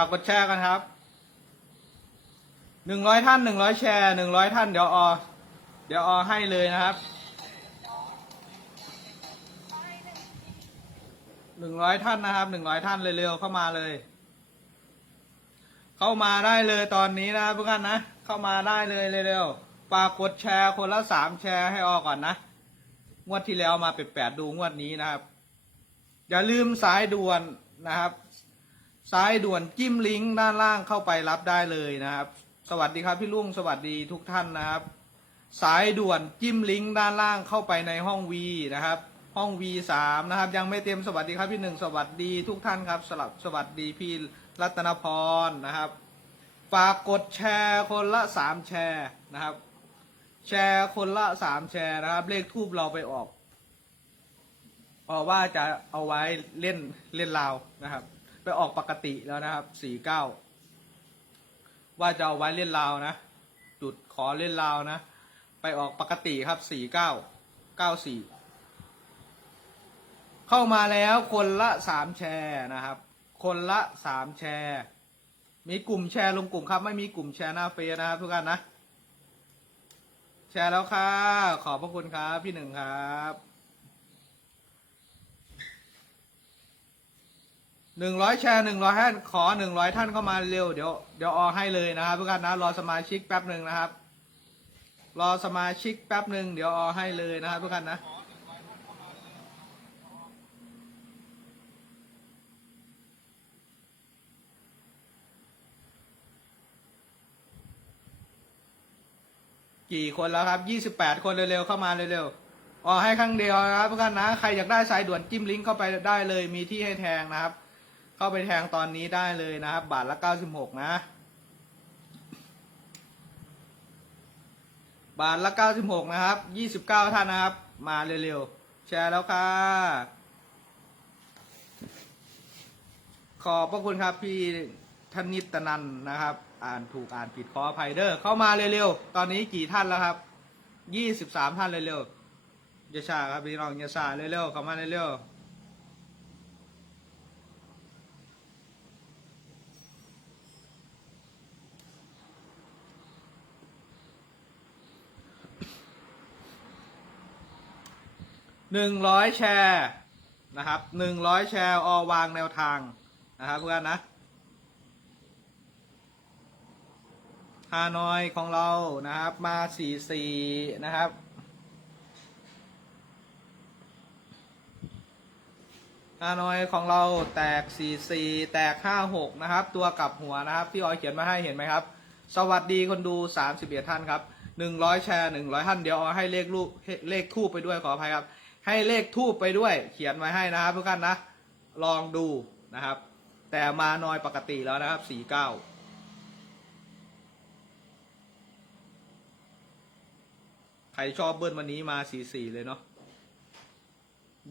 ากกดแชร์กันครับหนึ่งร้อยท่านหนึ่งร้อยแชร์หนึ่งร้อยท่านเดี๋ยวออเดี๋ยวออให้เลยนะครับหนึ่งร้อยท่านนะครับหนึ่งร้อยท่านเร็วๆเข้ามาเลย เข้ามาได้เลยตอนนี้นะครับทุกท่านนะ เข้ามาได้เลยเร็วๆฝากกดแชร์คนละสามแชร์ให้ออก่อนนะงวดที่แล้วมาเป็นแปดดูงวดนี้นะครับ อย่าลืมสายด่วนนะครับ สายด่วนจิ้มลิงก์ด้านล่างเข้าไปรับได้เลยนะครับ สวัสดีครับพี่ลุงสวัสดีทุกท่านนะครับ สายด่วนจิ้มลิงก์ด้านล่างเข้าไปในห้อง V นะครับ ห้อง V3 นะครับ ยังไม่เต็มสวัสดีครับพี่หนึ่งสวัสดีทุกท่านครับสลับสวัสดีพี่รัตนพรนะครับฝากกดแชร์คนละสามแชร์นะครับ แชร์คนละสามแชร์นะครับ เลขทูบเราไปออกออกว่าจะเอาไว้เล่นเล่นลาวนะครับ ไปออกปกติแล้วนะครับสี่เก้าว่าจะเอาไว้เล่นลาวนะ จุดขอเล่นลาวนะ ไปออกปกติครับสี่เก้าเก้าสี่เข้ามาแล้วคนละสามแชร์นะครับ คนละสามแชร์ มีกลุ่มแชร์ลงกลุ่มครับ ไม่มีกลุ่มแชร์หน้าเฟซนะครับทุกท่านนะ แชร์แล้วค่ะ ขอบพระคุณครับพี่หนึ่งครับ หนึ่งร้อยแชร์หนึ่งร้อยท่านขอหนึ่งร้อยท่านเข้ามาเร็วเดี๋ยวเดี๋ยวออกให้เลยนะครับทุกท่านนะรอสมาชิกแป๊บหนึ่งนะครับ รอสมาชิกแป๊บหนึ่งเดี๋ยวออกให้เลยนะครับทุกท่านนะกี่คนแล้วครับยี่สิบแปดคนเร็วๆเข้ามาเร็วๆออให้ครั้งเดียวนะครับทุกท่านนะ ใครอยากได้สายด่วนจิ้มลิงก์เข้าไปได้เลย มีที่ให้แทงนะครับ เข้าไปแทงตอนนี้ได้เลยนะครับ บาทละเก้าสิบหกนะ บาทละเก้าสิบหกนะครับยี่สิบเก้าท่านนะครับ มาเร็วๆ แชร์แล้วค่ะ ขอบพระคุณครับพี่ธนิตนันนะครับ อ่านถูกอ่านผิดขออภัยเด้อเข้ามาเร็วๆ ตอนนี้กี่ท่านแล้วครับยี่สิบสามท่านเร็วๆอย่าช้าครับพี่น้องอย่าช้าเร็วๆเข้ามาเร็วๆ หนึ่งร้อยแชร์นะครับหนึ่งร้อยแชร์อวางแนวทางนะครับเพื่อนนะฮานอยของเรานะครับมาสี่สี่นะครับฮานอยของเราแตกสี่สี่แตกห้าหกนะครับ ตัวกลับหัวนะครับที่ออยเขียนมาให้เห็นไหมครับ สวัสดีคนดูสามสิบเอ็ดท่านครับหนึ่งร้อยแชร์หนึ่งร้อยท่าน เดี๋ยวเอาให้เลขลูกเลขทูบไปด้วยขออภัยครับ ให้เลขทูบไปด้วย เขียนไว้ให้นะครับทุกท่านนะ ลองดูนะครับ แต่มาน้อยปกติแล้วนะครับสี่เก้าใครชอบเบิ้ลวันนี้มาสี่สี่เลยเนาะ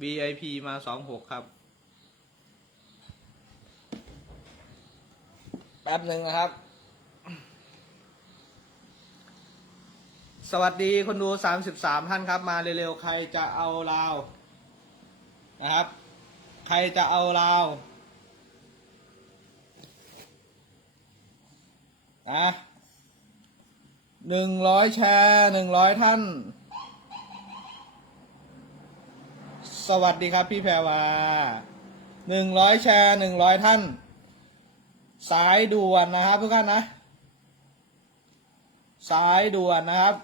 VIP มาสองหกครับ แป๊บหนึ่งนะครับ สวัสดีคนดูสามสิบสามท่านครับ มาเร็วๆใครจะเอาลาวนะครับ ใครจะเอาลาวนะหนึ่งร้อยแชร์หนึ่งร้อยท่าน สวัสดีครับพี่แพรวาหนึ่งร้อยแชร์หนึ่งร้อยท่าน สายด่วนนะครับทุกท่านนะ สายด่วนนะครับ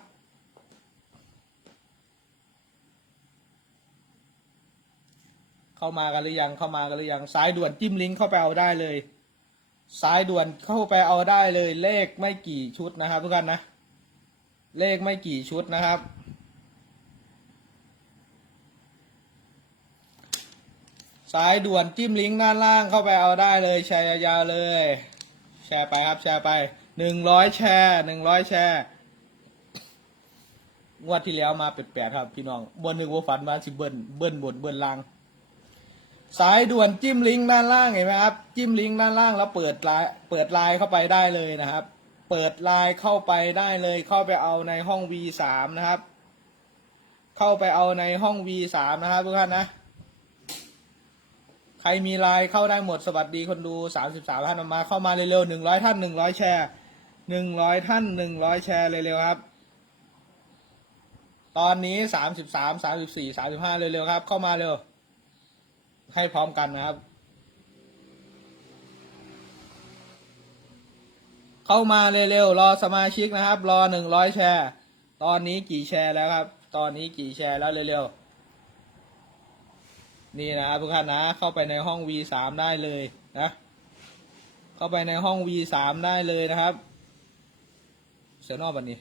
เข้ามากันหรือยังเข้ามากันหรือยังสายด่วนจิ้มลิงก์เข้าไปเอาได้เลยสายด่วนเข้าไปเอาได้เลย เลขไม่กี่ชุดนะครับทุกท่านนะ เลขไม่กี่ชุดนะครับ สายด่วนจิ้มลิงก์ด้านล่างเข้าไปเอาได้เลย แชร์ยาวๆเลย แชร์ไปครับแชร์ไปหนึ่งร้อยแชร์หนึ่งร้อยแชร์งวดที่แล้วมาเป็ดแปดครับพี่น้องบนหนึ่งว่าฝันมาสิเบิ้ลเบิ้ลบนเบิ้ลล่าง สายด่วนจิ้มลิงก์ด้านล่างเห็นไหมครับ จิ้มลิงก์ด้านล่างแล้วเปิดไลน์เปิดไลน์เข้าไปได้เลยนะครับ เปิดไลน์เข้าไปได้เลย เข้าไปเอาในห้อง V3 นะครับ เข้าไปเอาในห้อง V3 นะครับทุกท่านนะ ใครมีไลน์เข้าได้หมดสวัสดีคนดูสามสิบสามท่านมา เข้ามาเร็วๆหนึ่งร้อยท่านหนึ่งร้อยแชร์หนึ่งร้อยท่านหนึ่งร้อยแชร์เร็วๆครับตอนนี้สามสิบสามสามสิบสี่สามสิบห้าเร็วๆครับ เข้ามาเร็ว ให้พร้อมกันนะครับ เข้ามาเร็วๆรอสมาชิกนะครับ รอหนึ่งร้อยแชร์ ตอนนี้กี่แชร์แล้วครับ ตอนนี้กี่แชร์แล้วเร็วๆนี่นะครับทุกท่านนะ เข้าไปในห้อง V3 ได้เลยนะ เข้าไปในห้อง V3 ได้เลยนะครับเสียนอกบันนี้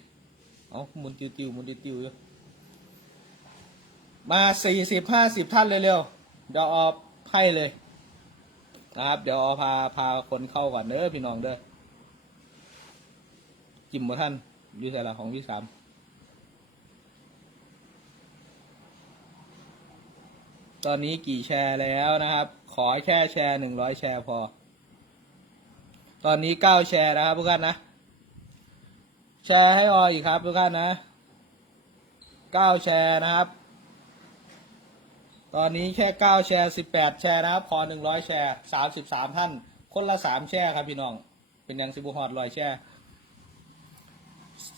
เอาหมุนติวๆหมุนติวๆอยู่มาสี่สิบห้าสิบท่านเร็วๆ เดี๋ยวออกให้เลยนะครับ เดี๋ยวออพาพาคนเข้าก่อนเด้อพี่น้องเด้อจิ้มบ่ท่านอยู่ใส่ละของพี่สามตอนนี้กี่แชร์แล้วนะครับ ขอแค่แชร์หนึ่งร้อยแชร์พอ ตอนนี้เก้าแชร์นะครับทุกท่านนะ แชร์ให้ออยอีกครับทุกท่านนะเก้าแชร์นะครับ ตอนนี้แค่เก้าแชร์สิบแปดแชร์นะครับพอหนึ่งร้อยแชร์สามสิบสามท่าน คนละสามแชร์ครับพี่น้อง เป็นยังสิบุฮอดร้อยแชร์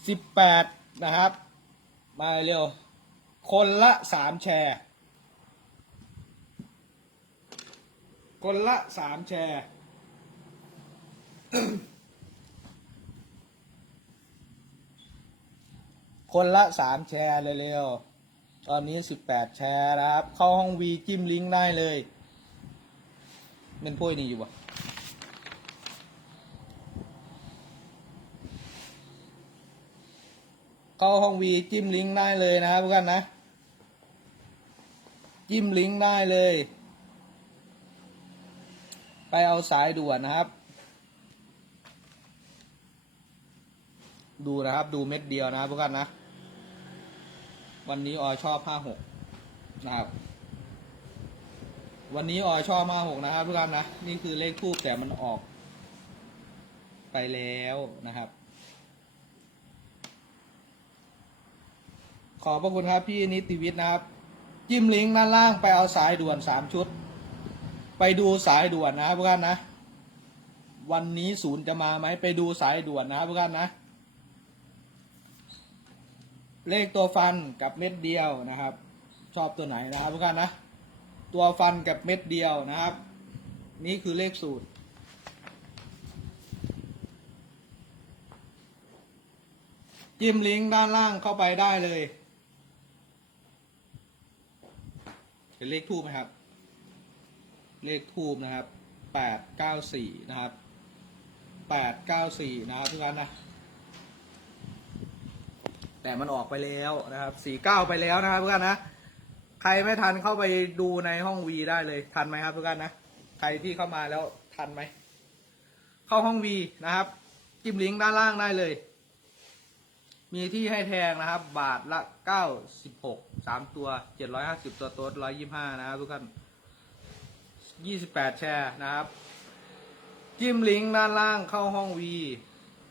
สิบแปดนะครับ มาเร็ว คนละสามแชร์ คนละสามแชร์คนละสามแชร์เร็วๆ ตอนนี้สิบแปดแชร์นะครับ เข้าห้องวีจิ้มลิงก์ได้เลย เป็นพุ้ยนี่อยู่ปะเข้าห้องวีจิ้มลิงก์ได้เลยนะครับทุกท่านนะ จิ้มลิงก์ได้เลย ไปเอาสายด่วนนะครับ ดูนะครับ ดูเม็ดเดียวนะครับทุกท่านนะ วันนี้ออยชอบห้าหกนะครับ วันนี้ออยชอบห้าหกนะครับทุกท่านนะ นี่คือเลขทูบแต่มันออก ไปแล้วนะครับ ขอบพระคุณครับพี่นิติวิทย์นะครับ จิ้มลิงก์ด้านล่างไปเอาสายด่วนสามชุด ไปดูสายด่วนนะครับทุกท่านนะ วันนี้ศูนย์จะมาไหมไปดูสายด่วนนะครับทุกท่านนะ เลขตัวฟันกับเม็ดเดียวนะครับ ชอบตัวไหนนะครับทุกท่านนะ ตัวฟันกับเม็ดเดียวนะครับ นี่คือเลขสูตร จิ้มลิงก์ด้านล่างเข้าไปได้เลยเห็นเลขทูบไหมครับ เลขทูบนะครับแปดเก้าสี่นะครับแปดเก้าสี่นะครับทุกท่านนะ แต่มันออกไปแล้วนะครับสี่เก้าไปแล้วนะครับทุกท่านนะ ใครไม่ทันเข้าไปดูในห้องวีได้เลยทันไหมครับทุกท่านนะ ใครที่เข้ามาแล้วทันไหม เข้าห้องวีนะครับ จิ้มลิงก์ด้านล่างได้เลย มีที่ให้แทงนะครับ บาทละเก้าสิบหกสามตัวเจ็ดร้อยห้าสิบตัวโต๊ดร้อยยี่ห้านะครับทุกท่านยี่สิบแปดแชร์นะครับจิ้มลิงก์ด้านล่างเข้าห้องวี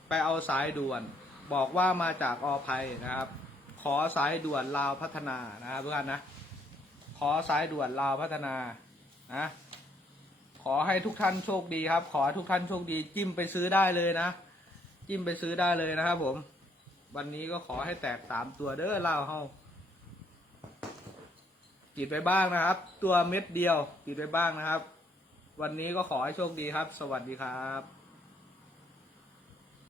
ไปเอาสายด่วน บอกว่ามาจากอภัยนะครับ ขอสายด่วนลาวพัฒนานะครับทุกท่านนะ ขอสายด่วนลาวพัฒนานะขอให้ทุกท่านโชคดีครับ ขอทุกท่านโชคดี จิ้มไปซื้อได้เลยนะ จิ้มไปซื้อได้เลยนะครับผม วันนี้ก็ขอให้แตกสามตัวเด้อเล่าเฮาติดไปบ้างนะครับ ตัวเม็ดเดียวติดไปบ้างนะครับ วันนี้ก็ขอให้โชคดีครับ สวัสดีครับ